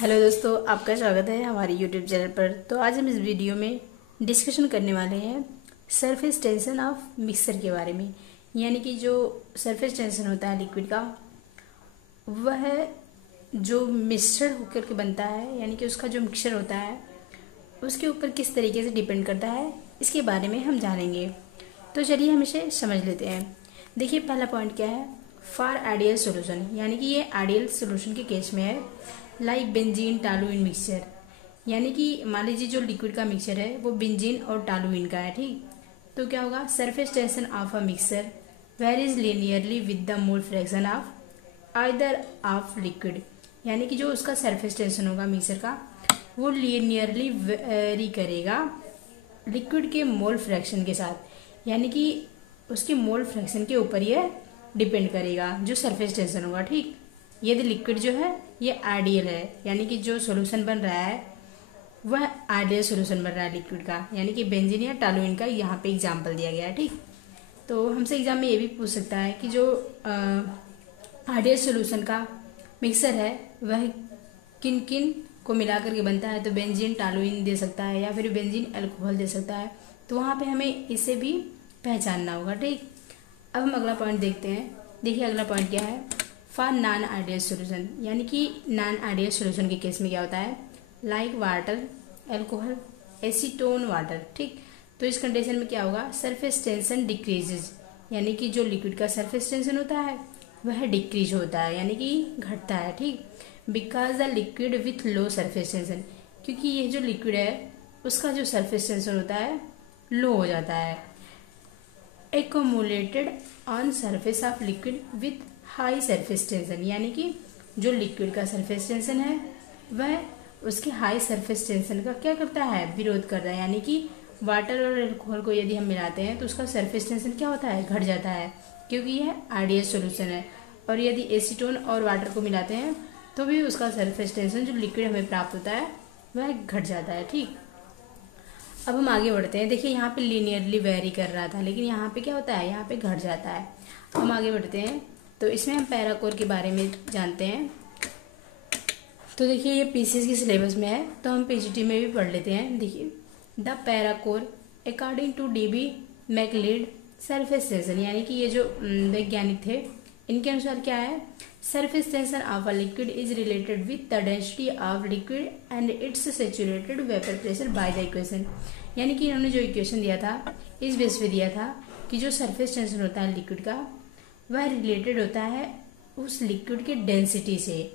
Hello दोस्तों, आपका स्वागत है हमारे यूट्यूब चैनल पर। तो आज हम इस वीडियो में डिस्कशन करने वाले हैं सरफेस टेंशन ऑफ मिक्सर के बारे में। यानी कि जो सरफेस टेंशन होता है लिक्विड का, वह जो मिक्सचर होकर के बनता है, यानी कि उसका जो मिक्सचर होता है उसके ऊपर किस तरीके से डिपेंड करता है, इसके बारे में हम जानेंगे। तो चलिए हम इसे समझ लेते हैं। देखिए, पहला पॉइंट क्या है, फॉर आइडियल सोल्यूशन, यानी कि ये आइडियल सोल्यूशन के केस में है। लाइक बेंजीन टालुइन मिक्सचर, यानी कि मान लीजिए जो लिक्विड का मिक्सचर है वो बेंजीन और टालुइन का है, ठीक। तो क्या होगा, surface tension of a mixture varies linearly with the mole fraction of either of liquid, यानी कि जो उसका सरफेस टेंशन होगा मिक्सचर का, वो लीनियरली वेरी करेगा लिक्विड के मोल फ्रैक्शन के साथ, यानी कि उसके मोल फ्रैक्शन के ऊपर ये डिपेंड करेगा जो सरफेस टेंशन होगा, ठीक। यदि लिक्विड जो है ये आइडियल है, यानी कि जो सॉल्यूशन बन रहा है वह आइडियल सॉल्यूशन बन रहा है लिक्विड का, यानी कि बेंजीन या टालुइन का यहाँ पे एग्जांपल दिया गया है, ठीक। तो हमसे एग्जाम में ये भी पूछ सकता है कि जो आइडियल सॉल्यूशन का मिक्सर है वह किन किन को मिलाकर के बनता है। तो बेंजीन टालुइन दे सकता है या फिर बेंजीन अल्कोहल दे सकता है। तो वहाँ पे हमें इसे भी पहचानना होगा, ठीक। अब हम अगला पॉइंट देखते हैं। देखिए अगला पॉइंट क्या है, फॉर नॉन आइडियल सोल्यूशन, यानी कि नॉन आइडियल सोल्यूशन के केस में क्या होता है, like water, alcohol, acetone water, ठीक। तो इस कंडीशन में क्या होगा, सरफेस टेंशन डिक्रीजेज, यानी कि जो लिक्विड का सरफेस टेंशन होता है वह डिक्रीज होता है, यानी कि घटता है, ठीक। Because the liquid with low surface tension, क्योंकि ये जो लिक्विड है उसका जो सरफेस टेंशन होता है लो हो जाता है। Accumulated on surface of liquid with high surface tension, यानी कि जो लिक्विड का सरफेस टेंशन है वह उसके हाई सरफेस टेंशन का क्या करता है, विरोध करता है। यानी कि वाटर और अल्कोहल को यदि हम मिलाते हैं तो उसका सरफेस टेंशन क्या होता है, घट जाता है, क्योंकि यह आइडियल सॉल्यूशन है। और यदि एसीटोन और वाटर को मिलाते हैं तो भी उसका सरफेस टेंशन जो लिक्विड हमें प्राप्त होता है वह घट जाता है, ठीक। अब हम आगे बढ़ते हैं। देखिए यहाँ पे लीनियरली वेरी कर रहा था, लेकिन यहाँ पे क्या होता है, यहाँ पे घट जाता है। हम आगे बढ़ते हैं। तो इसमें हम पैराकोर के बारे में जानते हैं। तो देखिए ये पीसीएस की सिलेबस में है, तो हम पीजीटी में भी पढ़ लेते हैं। देखिए, the parachor according to D B Macleod surface tension, यानी कि ये जो वैज्ञानिक थे इनके अनुसार क्या है, surface tension of a liquid is related with the density of liquid and it's saturated vapour pressure by the equation, यानी कि इन्होंने जो इक्वेशन दिया था इस बेस पे दिया था कि जो सरफेस टेंशन होता है लिक्विड का वह रिलेटेड होता है उस लिक्विड की डेंसिटी से,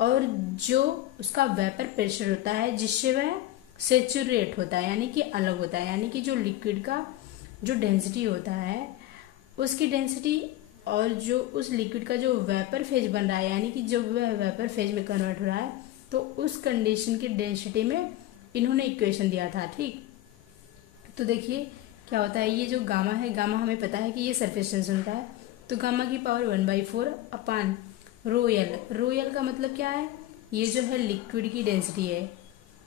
और जो उसका वेपर प्रेशर होता है जिससे वह सेचुरेट होता है, यानी कि अलग होता है। यानी कि जो लिक्विड का जो डेंसिटी होता है उसकी डेंसिटी और जो उस लिक्विड का जो वेपर फेज बन रहा है, यानी कि जब वह वेपर फेज में कन्वर्ट हो रहा है तो उस कंडीशन की डेंसिटी में इन्होंने इक्वेशन दिया था, ठीक। तो देखिए क्या होता है, ये जो गामा है, गामा हमें पता है कि ये सरफेस टेंशन होता है। तो गामा की power 1/4 upon rho L, rho L का मतलब क्या है, ये जो है लिक्विड की डेंसिटी है,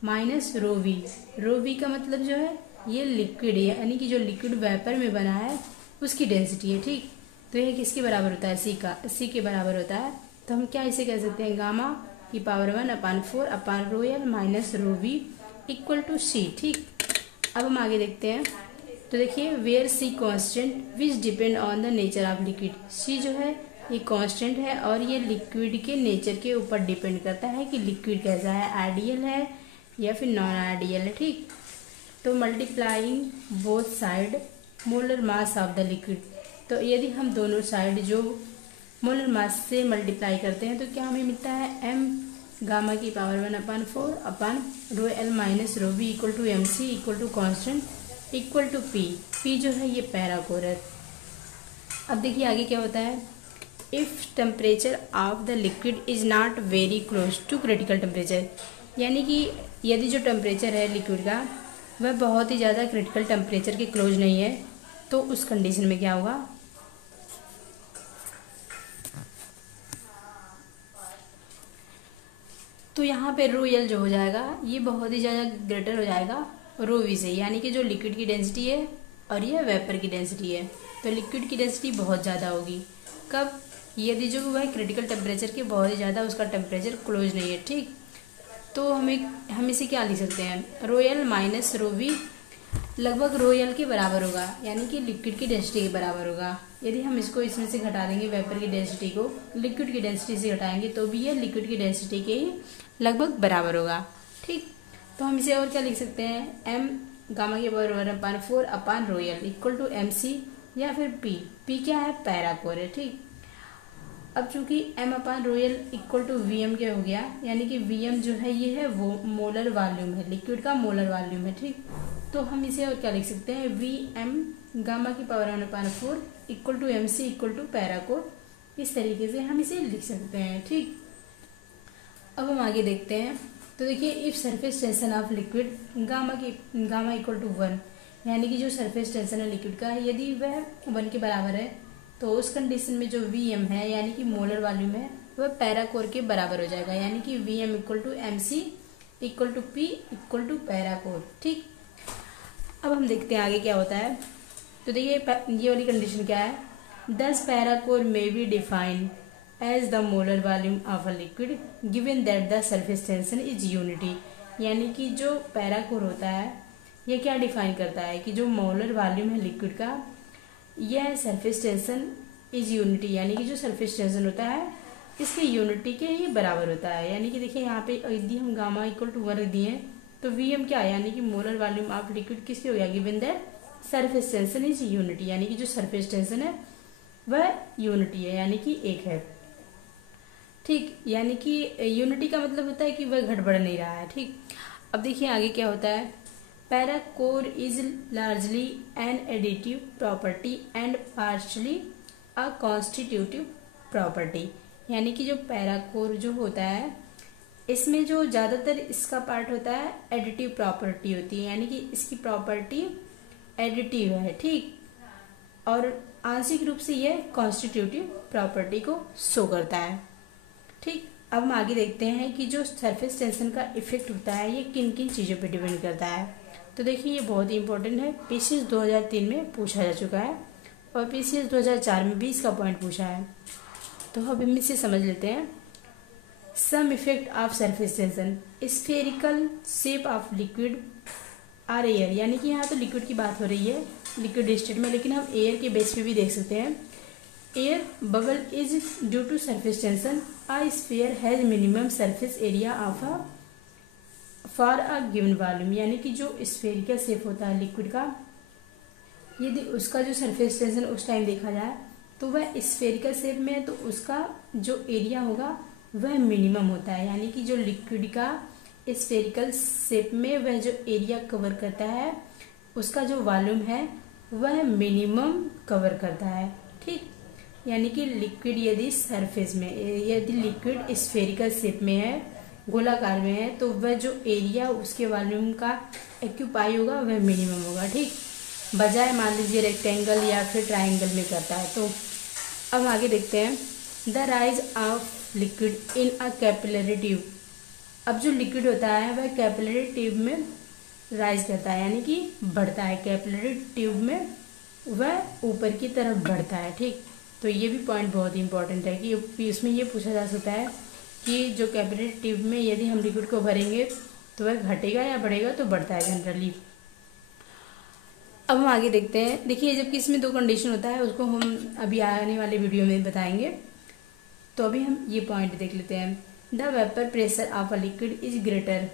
minus rho V, rho V का मतलब जो है ये लिक्विड है, यानी कि जो लिक्विड वेपर में बना है उसकी डेंसिटी है, ठीक। तो ये किसके बराबर होता है, सी का, सी के बराबर होता है। तो हम क्या इसे कह सकते हैं, गामा की power 1/4 upon rho L minus rho V equal to C, ठीक। अब हम आगे देखते हैं। तो देखिए, where C constant which depend on the nature of liquid, C जो है ये कांस्टेंट है और ये लिक्विड के नेचर के ऊपर डिपेंड करता है कि लिक्विड कैसा है, आइडियल है या फिर नॉन आइडियल है, ठीक। तो multiplying both side molar mass of the liquid, तो यदि हम दोनों साइड जो मोलर मास से मल्टीप्लाई करते हैं तो क्या हमें मिलता है, एम गामा की power 1/4 upon rho L minus rho B equal to M C equal to constant equal to P, P जो है ये पैराकोर है। अब देखिए आगे क्या होता है, if temperature of the liquid is not very close to critical temperature, यानी कि यदि जो टेम्परेचर है लिक्विड का वह बहुत ही ज़्यादा क्रिटिकल टेम्परेचर के क्लोज नहीं है, तो उस कंडीशन में क्या होगा, तो यहाँ पे रो एल जो हो जाएगा ये बहुत ही ज़्यादा ग्रेटर हो जाएगा रो वी से, यानी कि जो लिक्विड की डेंसिटी है और ये वेपर की डेंसिटी है, तो लिक्विड की डेंसिटी बहुत ज़्यादा होगी। कब, यदि जो वह क्रिटिकल टेम्परेचर के बहुत ही ज़्यादा उसका टेम्परेचर क्लोज नहीं है, ठीक। तो हम इसे क्या लिख सकते हैं, rho L minus rho V लगभग रो एल के बराबर होगा, यानी कि लिक्विड की डेंसिटी के बराबर होगा। यदि हम इसको इसमें से घटा देंगे, वेपर की डेंसिटी को लिक्विड की डेंसिटी से घटाएंगे तो भी ये लिक्विड की डेंसिटी के ही लगभग बराबर होगा। ठीक, तो हम इसे और क्या लिख सकते हैं, एम गामा के power 1/4 upon rho L equal to M C, या फिर पी क्या है, पैराकोर है। ठीक, अब चूंकि m upon rho L equal to V M क्या हो गया, यानी कि वी एम जो है ये है वो मोलर वॉल्यूम है, लिक्विड का मोलर वॉल्यूम है। ठीक, तो हम इसे और क्या लिख सकते हैं, वी एम गामा की power 1/4 equal to M C equal to parachor, इस तरीके से हम इसे लिख सकते हैं। ठीक, अब हम आगे देखते हैं। तो देखिए, if surface tension of liquid gamma equal to 1, यानी कि जो सरफेस टेंशन है लिक्विड का, यदि वह 1 के बराबर है तो उस कंडीशन में जो वी एम है यानी कि मोलर वॉल्यूम है वह पैराकोर के बराबर हो जाएगा, यानी कि V M equal to M C equal to P equal to parachor. ठीक, अब हम देखते हैं आगे क्या होता है। तो देखिए, ये वाली कंडीशन क्या है, thus parachor may be defined as the molar volume of a liquid given that the surface tension is unity, यानी कि जो पैराकोर होता है ये क्या डिफाइन करता है कि जो मोलर वॉल्यूम है लिक्विड का, यह सरफेस टेंशन इज यूनिटी, यानी कि जो सरफेस टेंशन होता है इसके यूनिटी के ही बराबर होता है। यानी कि देखिए, यहाँ पे यदि हम गामा इक्वल टू 1 रख दिए तो वी एम क्या है, यानी कि मोलर वॉल्यूम ऑफ लिक्विड किसकी हो गया, given that surface tension is unity, यानी कि जो सरफेस टेंशन है वह यूनिटी है, यानी कि एक है। ठीक, यानी कि यूनिटी का मतलब होता है कि वह घट बढ़ नहीं रहा है। ठीक, अब देखिए आगे क्या होता है, parachor is largely an additive property and partially a constitutive property, यानी कि जो पैराकोर जो होता है इसमें जो ज़्यादातर इसका पार्ट होता है एडिटिव प्रॉपर्टी होती है, यानी कि इसकी प्रॉपर्टी एडिटिव है। ठीक, और आंशिक रूप से यह कॉन्स्टिट्यूटिव प्रॉपर्टी को शो करता है। ठीक, अब हम आगे देखते हैं कि जो सरफेस टेंशन का इफेक्ट होता है ये किन किन चीज़ों पर डिपेंड करता है। तो देखिए, ये बहुत ही इंपॉर्टेंट है, पीसीएस 2003 में पूछा जा चुका है और पीसीएस 2004 में भी इसका पॉइंट पूछा है। तो अब हम इसे समझ लेते हैं। Some effect of surface tension, spherical shape of liquid are air, यानी कि यहाँ तो लिक्विड की बात हो रही है लिक्विड स्टेट में, लेकिन हम एयर के बेस पे भी देख सकते हैं। Air bubble is due to surface tension, a sphere has minimum surface area of a for a given volume, यानी कि जो स्फेरिकल शेप होता है लिक्विड का, यदि उसका जो सरफेस टेंशन उस टाइम देखा जाए तो वह स्फेरिकल शेप में है तो उसका जो एरिया होगा वह मिनिमम होता है, यानी कि जो लिक्विड का स्फेरिकल शेप में वह जो एरिया कवर करता है उसका जो वॉल्यूम है वह मिनिमम कवर करता है। ठीक, यानी कि लिक्विड यदि सरफेस में, यदि लिक्विड स्फेरिकल शेप में है, गोलाकार में है, तो वह जो एरिया उसके वॉल्यूम का एक्यूपाई होगा वह मिनिमम होगा। ठीक, बजाय मान लीजिए रेक्टेंगल या फिर ट्राइंगल में करता है। तो अब आगे देखते हैं, the rise of liquid in a capillary tube, अब जो लिक्विड होता है वह कैपिलरी ट्यूब में राइज करता है, यानी कि बढ़ता है, कैपिलरी ट्यूब में वह ऊपर की तरफ बढ़ता है। ठीक, तो ये भी पॉइंट बहुत इंपॉर्टेंट है कि इसमें ये पूछा जा सकता है कि जो कैपिलरी ट्यूब में यदि हम लिक्विड को भरेंगे तो वह घटेगा या बढ़ेगा, तो बढ़ता है जनरली। अब हम आगे देखते हैं। देखिए, जबकि इसमें दो कंडीशन होता है उसको हम अभी आने वाले वीडियो में बताएंगे, तो अभी हम ये पॉइंट देख लेते हैं। The vapour pressure of a liquid is greater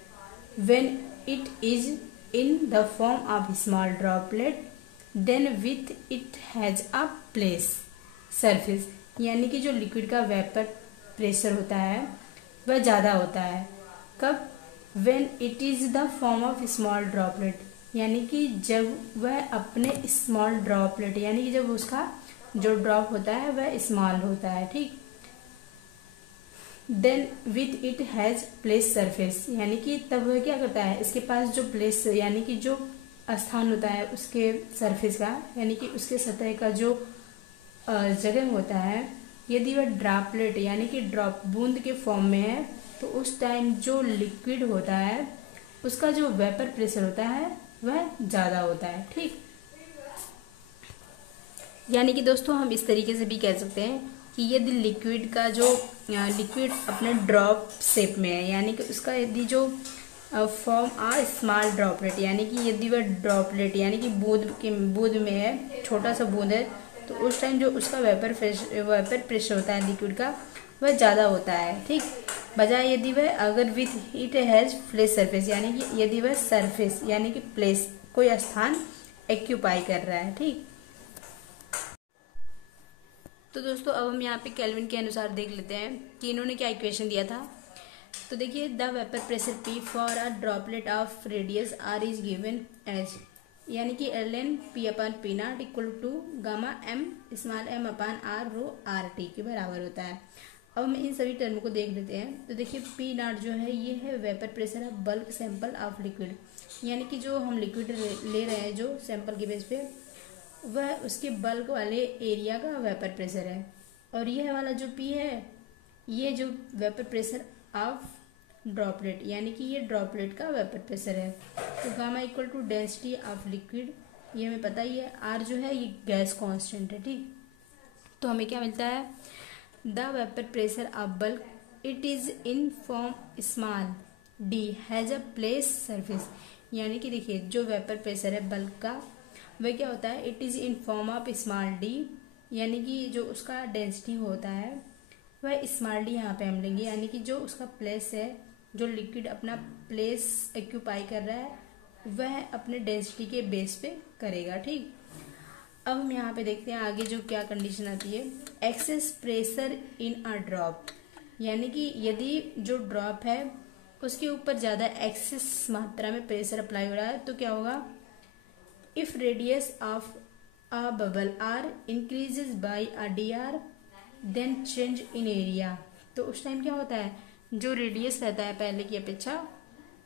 when it is in the form of small droplet then with it has a place surface, यानी कि जो लिक्विड का वेपर प्रेशर होता है वह ज़्यादा होता है कब, when it is the form of small droplet, यानी कि जब वह अपने स्मॉल ड्रॉपलेट, यानी कि जब उसका जो ड्रॉप होता है वह स्मॉल होता है। ठीक, then with it has place surface, यानी कि तब वह क्या करता है, इसके पास जो प्लेस यानी कि जो स्थान होता है उसके सरफेस का, यानी कि उसके सतह का जो जगह होता है, यदि वह ड्रॉपलेट यानी कि ड्रॉप बूंद के फॉर्म में है तो उस टाइम जो लिक्विड होता है उसका जो वेपर प्रेशर होता है वह ज़्यादा होता है। ठीक, यानी कि दोस्तों हम इस तरीके से भी कह सकते हैं कि यदि लिक्विड का जो लिक्विड अपने ड्रॉप शेप में है, यानी कि उसका यदि जो फॉर्म आ स्मॉल ड्रॉपलेट, यानी कि यदि वह ड्रॉपलेट यानी कि बूंद में है, छोटा सा बूंद है, तो उस टाइम जो उसका वेपर प्रेशर होता है लिक्विड का वह ज़्यादा होता है, ठीक, बजाय यदि वह अगर with it has flat surface, यानी कि यदि वह सरफेस यानी कि प्लेस कोई स्थान एक्यूपाई कर रहा है, ठीक। तो दोस्तों अब हम यहाँ पे केल्विन के अनुसार देख लेते हैं कि इन्होंने क्या इक्वेशन दिया था। तो देखिए, the vapour pressure P for a droplet of radius R is given as, यानी कि ln P upon P nought equal to gamma m small m upon R rho RT के बराबर होता है। अब हम इन सभी टर्म को देख लेते हैं। तो देखिए, P नॉट जो है ये है vapour pressure of bulk sample of liquid, यानी कि जो हम लिक्विड ले रहे हैं जो सैंपल के बेस पे, वह उसके बल्क वाले एरिया का वेपर प्रेशर है। और यह वाला जो P है ये जो वेपर प्रेशर ऑफ ड्रॉपलेट, यानी कि ये ड्रॉपलेट का वेपर प्रेशर है। तो gamma equal to density of liquid, ये हमें पता ही है। R जो है ये गैस कांस्टेंट है, ठीक। तो हमें क्या मिलता है, the vapour pressure of bulk it is in form small d has a place surface, यानी कि देखिए जो वेपर प्रेशर है बल्क का वह क्या होता है, it is in form of small d, यानी कि जो उसका डेंसिटी होता है वह स्मॉल d यहाँ पे हम लेंगे, यानी कि जो उसका प्लेस है, जो लिक्विड अपना प्लेस एक्यूपाई कर रहा है वह अपने डेंसिटी के बेस पे करेगा, ठीक। अब हम यहाँ पे देखते हैं आगे जो क्या कंडीशन आती है, excess pressure in a drop, यानी कि यदि जो ड्रॉप है उसके ऊपर ज़्यादा एक्सेस मात्रा में प्रेशर अप्लाई हो रहा है तो क्या होगा, if radius of a bubble are increases by a dr then change in area. तो उस टाइम क्या होता है, जो रेडियस रहता है पहले की अपेक्षा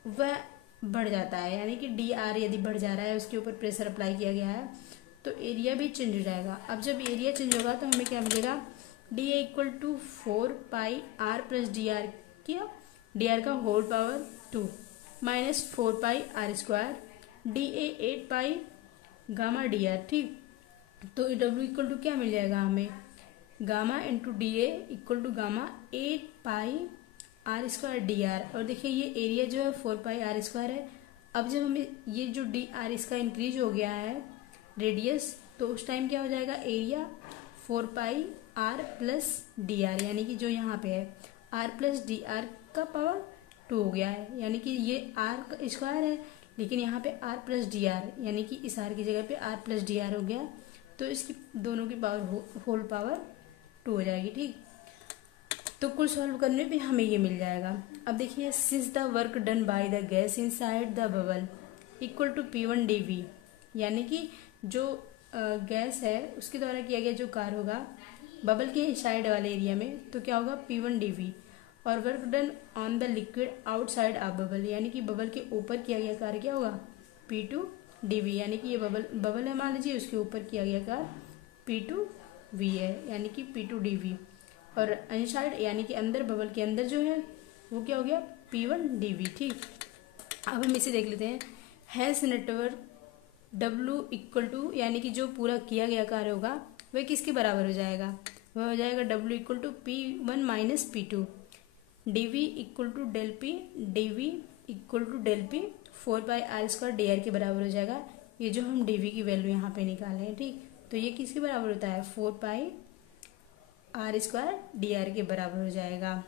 वह बढ़ जाता है, यानी कि dr यदि बढ़ जा रहा है, उसके ऊपर प्रेशर अप्लाई किया गया है तो एरिया भी चेंज हो जाएगा। अब जब एरिया चेंज होगा तो हमें क्या मिलेगा, D A equal to 4πr plus D R का whole power 2 minus 4πr² D A 8π gamma D R, ठीक। तो डब्ल्यू इक्वल टू क्या मिल जाएगा हमें, gamma into D A equal to gamma 8πr² D R. और देखिए ये एरिया जो है 4πr² है। अब जब हमें ये जो डी आर इसका इंक्रीज हो गया है रेडियस, तो उस टाइम क्या हो जाएगा, area 4πr plus D are, यानी कि जो यहाँ पे है r प्लस डी आर का पावर 2 हो गया है, यानी कि ये r का स्क्वायर है लेकिन यहाँ पे r प्लस डी आर, यानी कि इस r की जगह पे r प्लस डी आर हो गया, तो इसकी दोनों की पावर होल पावर 2 हो जाएगी, ठीक। तो कुल सॉल्व करने पे हमें ये मिल जाएगा। अब देखिए, since the work done by the gas inside the bubble equal to P1 dV, यानी कि जो गैस है उसके द्वारा किया गया जो कार्य होगा बबल के साइड वाले एरिया में, तो क्या होगा P1 dV, और work done on the liquid outside of bubble, यानी कि बबल के ऊपर किया गया कार्य क्या होगा, P2 dV, यानी कि ये बबल है मान लीजिए, उसके ऊपर किया गया कार्य P2V है, यानी कि P2 dV, और अनसाइड यानी कि अंदर बबल के अंदर जो है वो क्या हो गया, P1 dV, ठीक। अब हम इसे देख लेते हैं, has network W equal to, यानी कि जो पूरा किया गया कार्य होगा वह किसके बराबर हो जाएगा, वह हो जाएगा W equal to P1 minus P2, dV equal to del P, dV equal to del P 4πr² dr के बराबर हो जाएगा। ये जो हम dV की वैल्यू यहाँ पे निकाले हैं, ठीक, तो ये किसके बराबर होता है, 4πr² dr के बराबर हो जाएगा।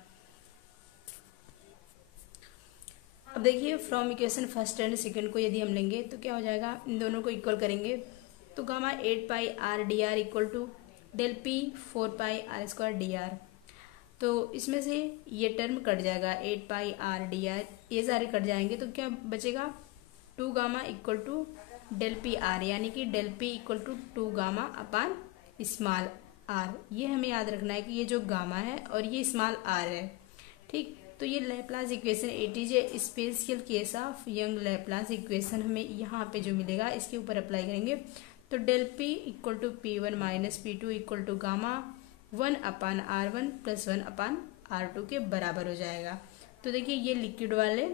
अब देखिए, from equation first and second को यदि हम लेंगे तो क्या हो जाएगा, इन दोनों को इक्वल करेंगे तो gamma 8πr dr equal to del P 4πr² dr, तो इसमें से ये टर्म कट जाएगा 8πr dr, ये सारे कट जाएंगे तो क्या बचेगा, 2 gamma equal to del P r, यानी कि del P equal to 2 gamma upon small r। ये हमें याद रखना है कि ये जो गामा है और ये स्मॉल r है, ठीक। तो ये Laplace equation it is a special case of young Laplace equation, हमें यहाँ पे जो मिलेगा इसके ऊपर अप्लाई करेंगे। तो del P equal to P1 minus P2 equal to gamma 1 upon R1 plus 1 upon R2 के बराबर हो जाएगा। तो देखिए, ये लिक्विड वाले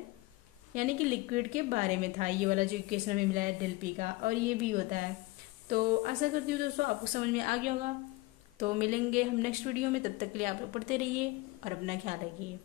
यानी कि लिक्विड के बारे में था ये वाला जो इक्वेशन हमें मिला है डेल P का, और ये भी होता है। तो आशा करती हूँ दोस्तों आपको समझ में आ गया होगा। तो मिलेंगे हम नेक्स्ट वीडियो में, तब तक के लिए आप लोग पढ़ते रहिए और अपना ख्याल रखिए।